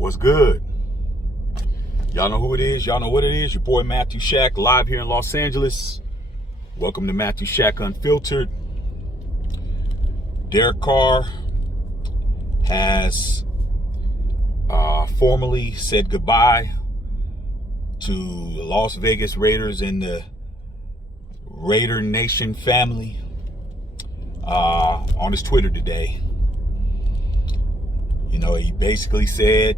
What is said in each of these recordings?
What's good? Y'all know who it is. Y'all know what it is. Your boy Matthew Shack, live here in Los Angeles. Welcome to Matthew Shack Unfiltered. Derek Carr has formally said goodbye to the Las Vegas Raiders and the Raider Nation family on his Twitter today. You know, he basically said,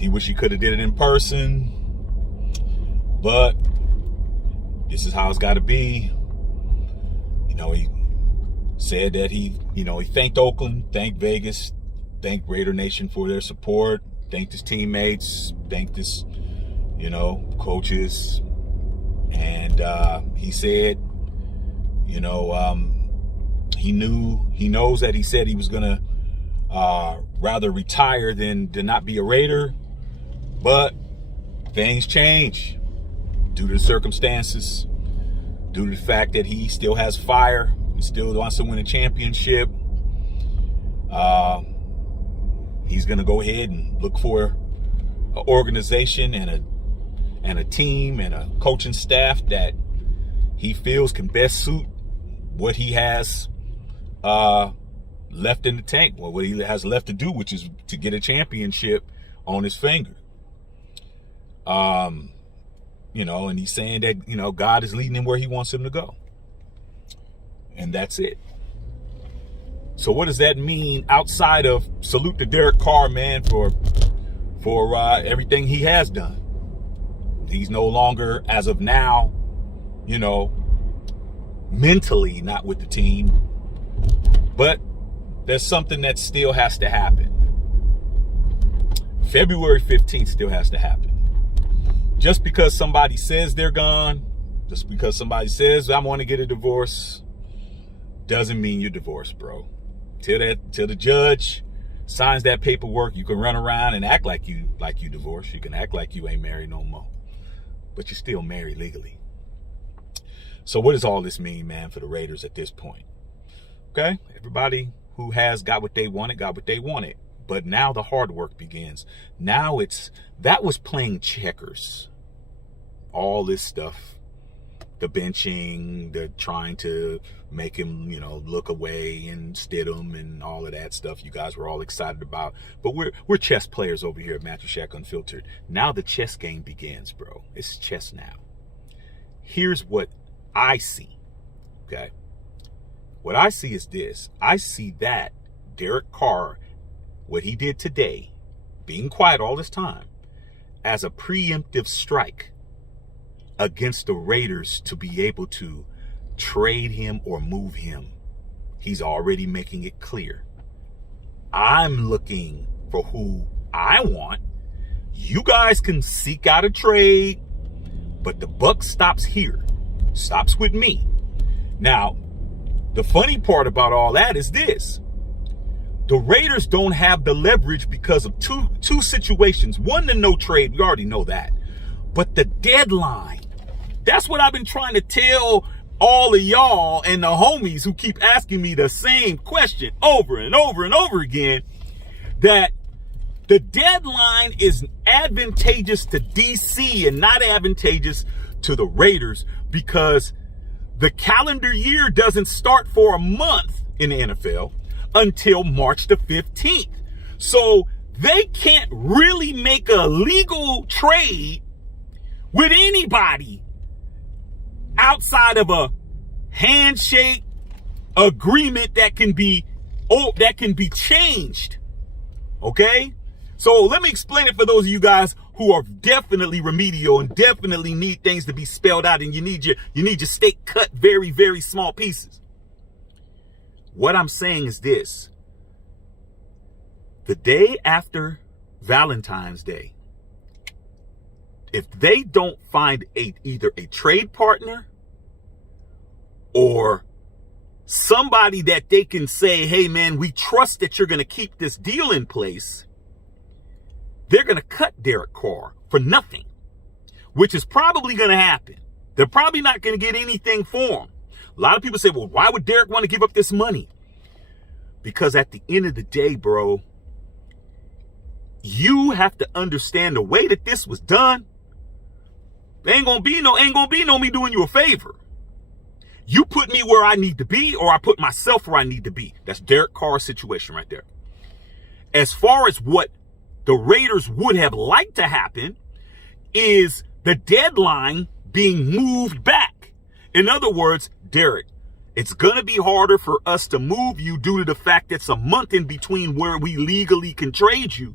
he wish he could have did it in person, but this is how it's got to be. He said that he thanked Oakland, thanked Vegas, thanked Raider Nation for their support, thanked his teammates, thanked his, coaches. And he said, he knows that he said he was going to rather retire than to not be a Raider. But things change due to the circumstances, due to the fact that he still has fire, he still wants to win a championship. He's going to go ahead and look for an organization and a team and a coaching staff that he feels can best suit what he has left in the tank, or what he has left to do, which is to get a championship on his finger. And he's saying that, God is leading him where he wants him to go. And that's it. So what does that mean outside of salute to Derek Carr, man, for everything he has done? He's no longer, as of now, mentally not with the team. But there's something that still has to happen. February 15th still has to happen. Just because somebody says they're gone, just because somebody says I want to get a divorce, doesn't mean you're divorced, bro. Till the judge signs that paperwork, you can run around and act like you divorced. You can act like you ain't married no more, but you're still married legally. So what does all this mean, man, for the Raiders at this point? Okay, everybody who has got what they wanted, got what they wanted. But now the hard work begins. Now that was playing checkers. All this stuff, the benching, the trying to make him, look away and Stidham and all of that stuff you guys were all excited about. But we're chess players over here at Matthew Shack Unfiltered. Now the chess game begins, bro. It's chess now. Here's what I see, okay? What I see is this. I see that Derek Carr, what he did today, being quiet all this time, as a preemptive strike against the Raiders to be able to trade him or move him. He's already making it clear. I'm looking for who I want. You guys can seek out a trade, but the buck stops here. Stops with me. Now, the funny part about all that is this. The Raiders don't have the leverage because of two situations. One, the no trade. We already know that. But the deadline. That's what I've been trying to tell all of y'all and the homies who keep asking me the same question over and over and over again. That the deadline is advantageous to DC and not advantageous to the Raiders, because the calendar year doesn't start for a month in the NFL until March the 15th. So they can't really make a legal trade with anybody outside of a handshake agreement that can be changed. Okay? So let me explain it for those of you guys who are definitely remedial and definitely need things to be spelled out, and you need your steak cut very, very small pieces. What I'm saying is this. The day after Valentine's Day, if they don't find either a trade partner or somebody that they can say, hey man, we trust that you're going to keep this deal in place, they're going to cut Derek Carr for nothing, which is probably going to happen. They're probably not going to get anything for him. A lot of people say, well, why would Derek want to give up this money? Because at the end of the day, bro, you have to understand the way that this was done. Ain't gonna be no me doing you a favor. You put me where I need to be, or I put myself where I need to be. That's Derek Carr's situation right there. As far as what the Raiders would have liked to happen is the deadline being moved back. In other words, Derek, it's going to be harder for us to move you due to the fact that it's a month in between where we legally can trade you.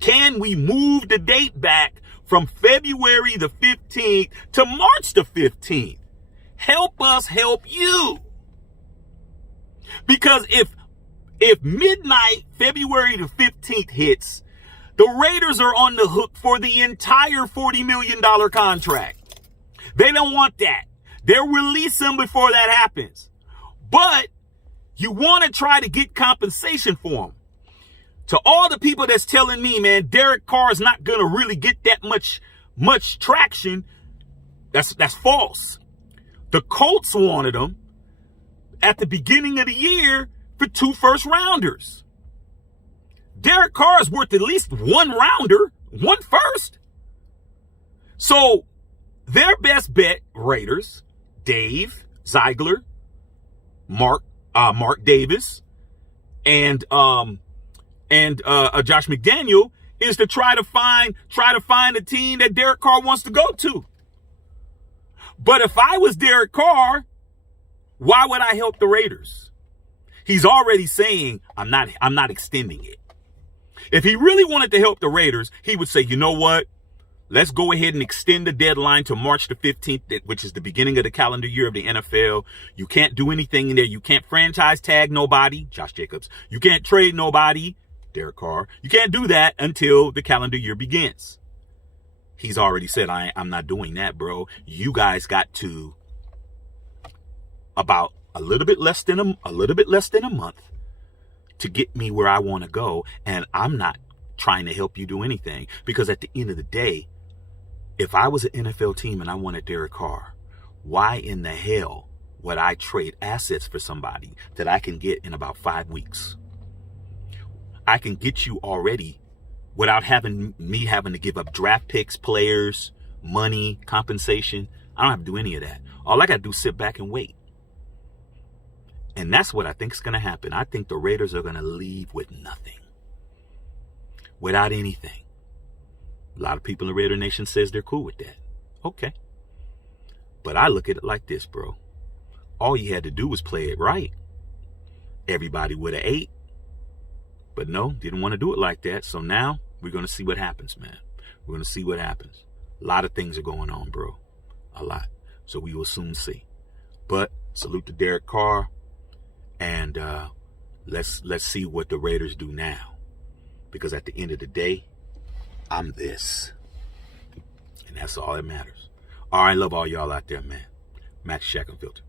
Can we move the date back from February the 15th to March the 15th? Help us help you. Because if midnight, February the 15th hits, the Raiders are on the hook for the entire $40 million contract. They don't want that. They'll release him before that happens. But you want to try to get compensation for him. To all the people that's telling me, man, Derek Carr is not going to really get that much traction, that's false. The Colts wanted him at the beginning of the year for 2 first-rounders. Derek Carr is worth at least 1 rounder, 1 first. So their best bet, Raiders, Dave Ziegler, Mark Davis, and Josh McDaniel, is to try to find a team that Derek Carr wants to go to. But if I was Derek Carr, why would I help the Raiders? He's already saying, I'm not extending it. If he really wanted to help the Raiders, he would say, you know what? Let's go ahead and extend the deadline to March the 15th, which is the beginning of the calendar year of the NFL. You can't do anything in there. You can't franchise tag nobody, Josh Jacobs. You can't trade nobody, Derek Carr. You can't do that until the calendar year begins. He's already said, I'm not doing that, bro. You guys got to about a little bit less than a month to get me where I want to go, and I'm not trying to help you do anything, because at the end of the day, if I was an NFL team and I wanted Derek Carr, why in the hell would I trade assets for somebody that I can get in about 5 weeks? I can get you already without having to give up draft picks, players, money, compensation. I don't have to do any of that. All I got to do is sit back and wait. And that's what I think is going to happen. I think the Raiders are going to leave with nothing. Without anything. A lot of people in Raider Nation says they're cool with that. Okay. But I look at it like this, bro. All you had to do was play it right. Everybody would have ate. But no, didn't want to do it like that. So now we're going to see what happens, man. We're going to see what happens. A lot of things are going on, bro. A lot. So we will soon see. But salute to Derek Carr. And let's see what the Raiders do now. Because at the end of the day, I'm this. And that's all that matters. All right, love all y'all out there, man. Max Shack and Filter.